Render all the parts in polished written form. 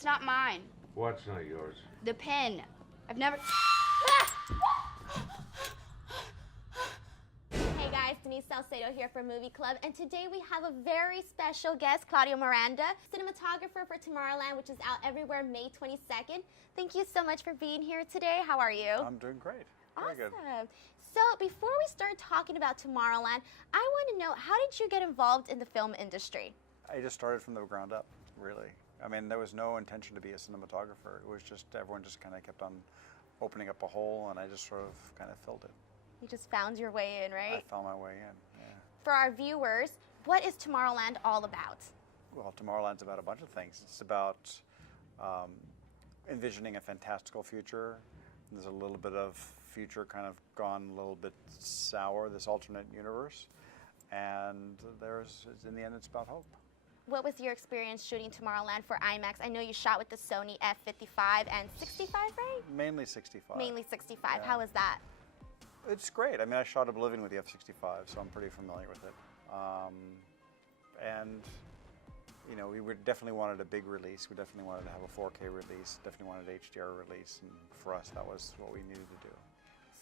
It's not mine. What's not yours? The pen. I've never... Hey guys, Denise Salcedo here for Movie Club, and today we have a very special guest, Claudio Miranda, cinematographer for Tomorrowland, which is out everywhere May 22nd. Thank you so much for being here today. How are you? I'm doing great. Very good. Awesome. So before we start talking about Tomorrowland, I want to know, how did you get involved in the film industry? I just started from the ground up, really. I mean, there was no intention to be a cinematographer. It was just, everyone just kind of kept on opening up a hole, and I just sort of kind of filled it. You just found your way in, right? I found my way in, yeah. For our viewers, what is Tomorrowland all about? Well, Tomorrowland's about a bunch of things. It's about envisioning a fantastical future. There's a little bit of future kind of gone a little bit sour, this alternate universe. And in the end, it's about hope. What was your experience shooting Tomorrowland for IMAX? I know you shot with the Sony F55 and 65, right? Mainly 65. Mainly 65. Yeah. How was that? It's great. I mean, I shot Oblivion with the F65, so I'm pretty familiar with it. And, you know, we definitely wanted a big release. We definitely wanted to have a 4K release, definitely wanted an HDR release, and for us, that was what we needed to do.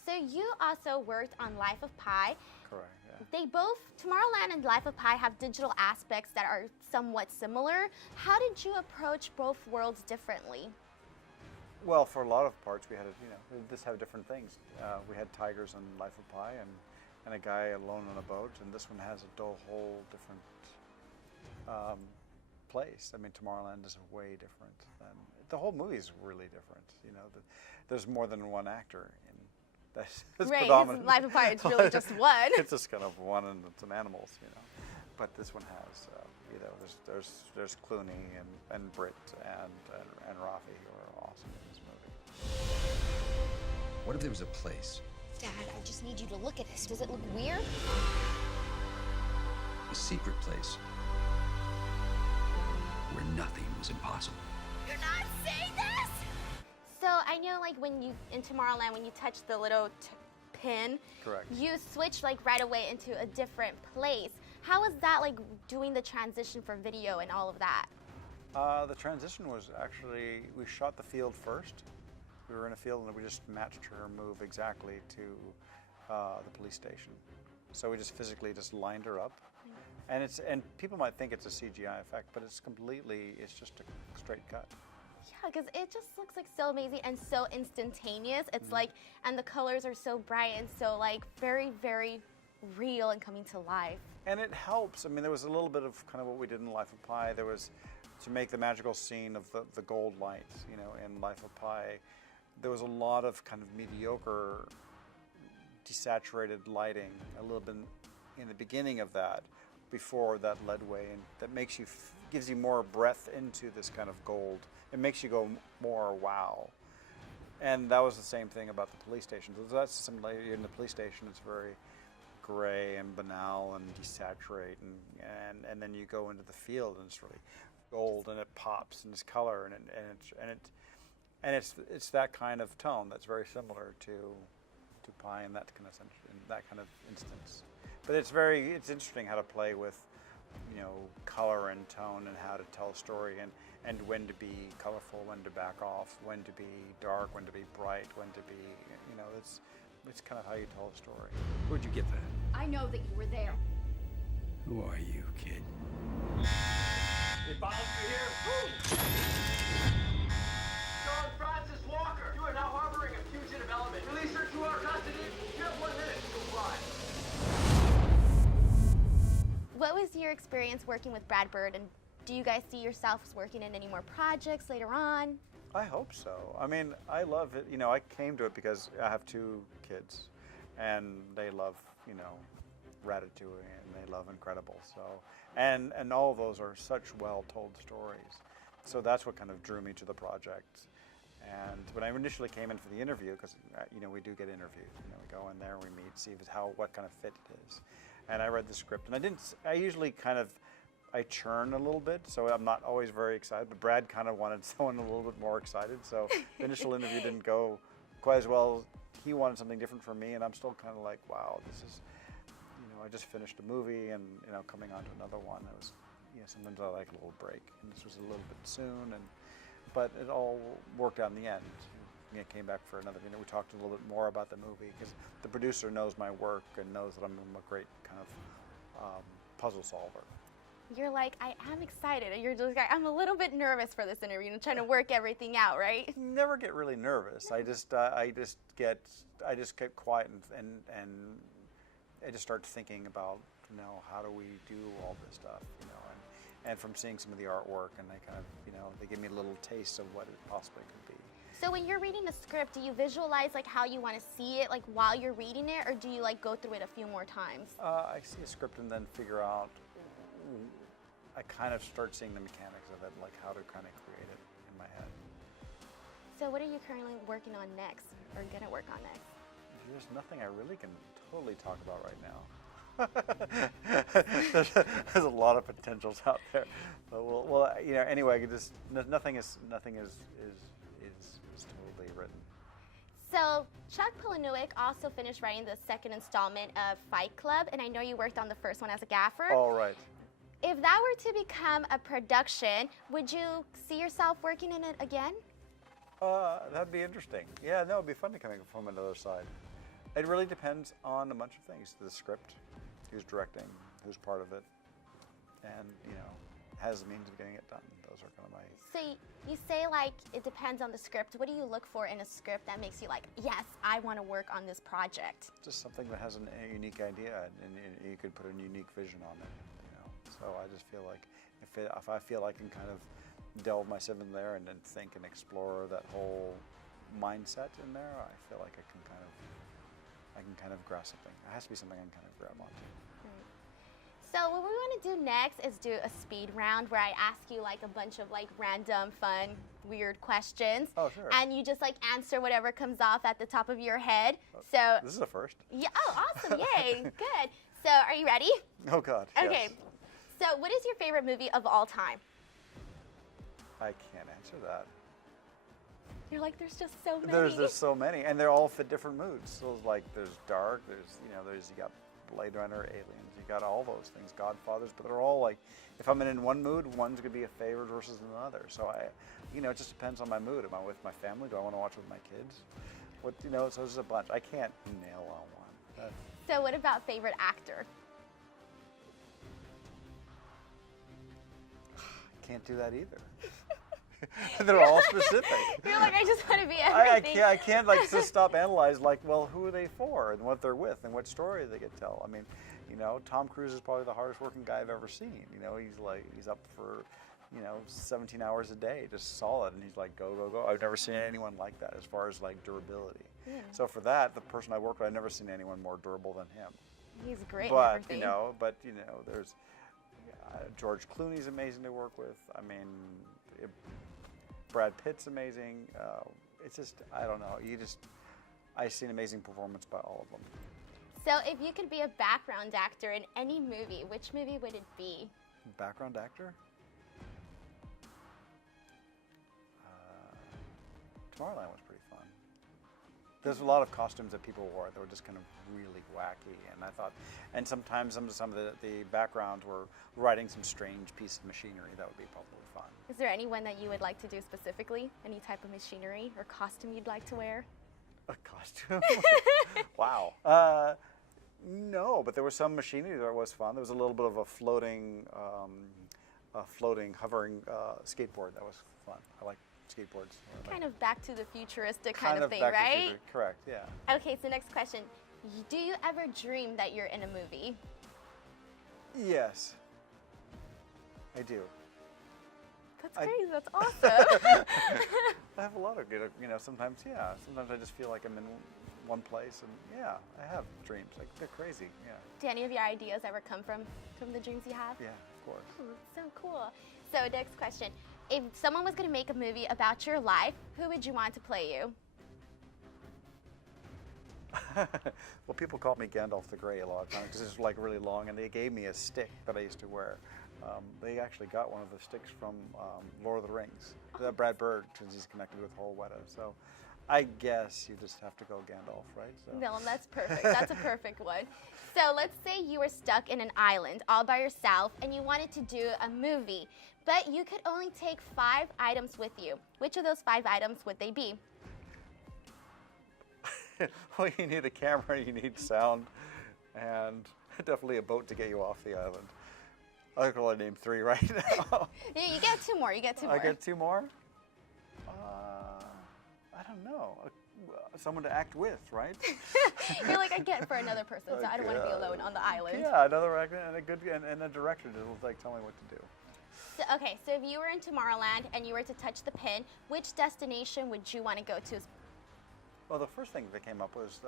So you also worked on Life of Pi. Correct, yeah. They both, Tomorrowland and Life of Pi, have digital aspects that are somewhat similar. How did you approach both worlds differently? Well, for a lot of parts, we had, we just have different things. We had tigers on Life of Pi and a guy alone on a boat, and this one has a whole different place. I mean, Tomorrowland is way different. The whole movie is really different. You know, there's more than one actor in that's right, predominant. Life of Pi, it's really just one. It's just kind of one and some animals, you know. But this one has, there's Clooney and Britt and Rafi, who are awesome in this movie. What if there was a place? Dad, I just need you to look at this. Does it look weird? A secret place where nothing was impossible. You're not saying this? So I know, like, in Tomorrowland, when you touch the little pin, correct, you switch like right away into a different place. How was that, like, doing the transition for video and all of that? The transition was actually, we shot the field first. We were in a field and we just matched her move exactly to the police station. So we just physically just lined her up. And people might think it's a CGI effect, but it's just a straight cut. Yeah, because it just looks like so amazing and so instantaneous. It's like, and the colors are so bright and so, like, very, very real and coming to life. And it helps. I mean, there was a little bit of kind of what we did in Life of Pi. There was, to make the magical scene of the gold light, you know, in Life of Pi, there was a lot of kind of mediocre, desaturated lighting, a little bit in the beginning of that, before that led way, and that makes you, gives you more breadth into this kind of gold. It makes you go more wow. And that was the same thing about the police station. So that's similar. In the police station, it's very gray and banal and desaturate, and then you go into the field and it's really gold and it pops and it's color and it's that kind of tone that's very similar to Pi in that kind of instance. But it's interesting how to play with, you know, color and tone and how to tell a story and when to be colorful, when to back off, when to be dark, when to be bright, when to be, you know, it's kind of how you tell a story. Where'd you get that? I know that you were there. Who are you, kid? Hey, bombs are here. John Francis Walker, you are now harboring a fugitive element. Release her to our custody. You have 1 minute to comply. What was your experience working with Brad Bird, and do you guys see yourselves working in any more projects later on? I hope so. I mean, I love it. You know, I came to it because I have 2 kids, and they love, you know, Ratatouille, and they love Incredible. So, and all of those are such well-told stories. So that's what kind of drew me to the project. And when I initially came in for the interview, because you know we do get interviewed, you know, we go in there, we meet, see what kind of fit it is. And I read the script, and I usually I churn a little bit, so I'm not always very excited, but Brad kind of wanted someone a little bit more excited, so the initial interview didn't go quite as well. He wanted something different from me, and I'm still kind of like, wow, this is, you know, I just finished a movie, and, you know, coming on to another one, it was, you know, sometimes I like a little break, and this was a little bit soon, but it all worked out in the end. You know, came back for another. You know, we talked a little bit more about the movie because the producer knows my work and knows that I'm a great kind of puzzle solver. You're like, I am excited. And you're just like, I'm a little bit nervous for this interview and trying to work everything out, right? Never get really nervous. I just get quiet and I just start thinking about, you know, how do we do all this stuff, you know, and from seeing some of the artwork, and they kind of, you know, they give me a little taste of what it possibly could be. So when you're reading a script, do you visualize like how you want to see it, like while you're reading it, or do you like go through it a few more times? I see a script and then figure out. I kind of start seeing the mechanics of it, like how to kind of create it in my head. So what are you currently working on next, or gonna work on next? There's nothing I really can totally talk about right now. there's a lot of potentials out there, but well, you know. Anyway, nothing is totally written. So Chuck Palahniuk also finished writing the second installment of Fight Club, and I know you worked on the first one as a gaffer. All right. If that were to become a production, would you see yourself working in it again? That'd be interesting. Yeah, no, it'd be fun to come from another side. It really depends on a bunch of things. The script, who's directing, who's part of it, and, you know, has the means of getting it done. Those are kind of my... So you say, like, it depends on the script. What do you look for in a script that makes you like, yes, I want to work on this project? Just something that has a unique idea, and you could put a unique vision on it, you know. So I just feel like if I feel I can kind of delve myself in there and then think and explore that whole mindset in there, I feel like I can kind of grasp something. It has to be something I can kind of grab onto. So what we want to do next is do a speed round where I ask you like a bunch of like random, fun, weird questions. Oh, sure. And you just like answer whatever comes off at the top of your head. So This is a first. yeah, oh, awesome, yay, good. So are you ready? Oh God. Okay. Yes. So what is your favorite movie of all time? I can't answer that. You're like, there's just so many. There's so many, and they're all fit different moods. So it's like there's dark, you got Blade Runner, Aliens, you got all those things, Godfathers, but they're all like, if I'm in one mood, one's gonna be a favorite versus another. So it just depends on my mood. Am I with my family? Do I want to watch with my kids? So there's a bunch. I can't nail on one. So what about favorite actor? Can't do that either. They're all specific. You're like, I just want to be everything. I can't like just stop analyze like, well, who are they for and what they're with and what story they get to tell. I mean, you know, Tom Cruise is probably the hardest working guy I've ever seen. You know, he's up for, 17 hours a day, just solid, and he's like, go, go, go. I've never seen anyone like that as far as like durability. Yeah. So for that, the person I work with, I've never seen anyone more durable than him. He's great. But at everything. There's George Clooney's amazing to work with. I mean, Brad Pitt's amazing. It's just, I don't know. I see an amazing performance by all of them. So if you could be a background actor in any movie, which movie would it be? Background actor? Tomorrowland was pretty fun. There's a lot of costumes that people wore that were just kind of really wacky, and I thought, and sometimes some of the backgrounds were writing some strange piece of machinery that would be probably fun. Is there anyone that you would like to do specifically? Any type of machinery or costume you'd like to wear? A costume? Wow. No, but there was some machinery that was fun. There was a little bit of a floating, hovering skateboard that was fun. I like skateboards. Kind of back to the futuristic kind of thing, back to right? future. Correct, yeah. Okay, so next question. Do you ever dream that you're in a movie? Yes, I do. That's crazy, that's awesome. I have a lot of good, sometimes, yeah. Sometimes I just feel like I'm in one place, and yeah, I have dreams. Like, they're crazy, yeah. Do any of your ideas ever come from the dreams you have? Yeah, of course. Ooh, so cool. So next question. If someone was going to make a movie about your life, who would you want to play you? Well, people call me Gandalf the Grey a lot of times because it's like really long, and they gave me a stick that I used to wear. They actually got one of the sticks from Lord of the Rings, Brad Bird, since he's connected with Hall Weta. So I guess you just have to go Gandalf, right? So. No, that's perfect. That's a perfect one. So let's say you were stuck in an island all by yourself and you wanted to do a movie, but you could only take 5 items with you. Which of those 5 items would they be? Well, you need a camera, you need sound, and definitely a boat to get you off the island. I can only name 3 right now. Yeah, you get 2 more. You get 2 more. I get 2 more? I don't know. Someone to act with, right? You're like, I get it for another person, so I don't want to be alone on the island. Yeah, another actor and a director to like tell me what to do. So, okay, so if you were in Tomorrowland and you were to touch the pin, which destination would you want to go to? Well, the first thing that came up was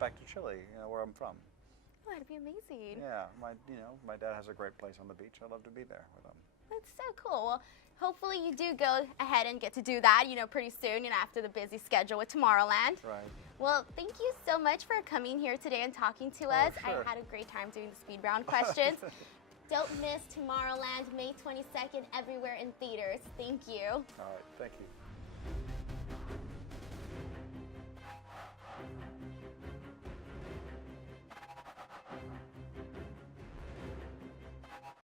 back to Chile, where I'm from. Oh, that'd be amazing. Yeah, my dad has a great place on the beach. I'd love to be there with him. That's so cool. Well, hopefully you do go ahead and get to do that, pretty soon, after the busy schedule with Tomorrowland. Right. Well, thank you so much for coming here today and talking to us. Sure. I had a great time doing the speed round questions. Don't miss Tomorrowland, May 22nd, everywhere in theaters. Thank you. All right, thank you.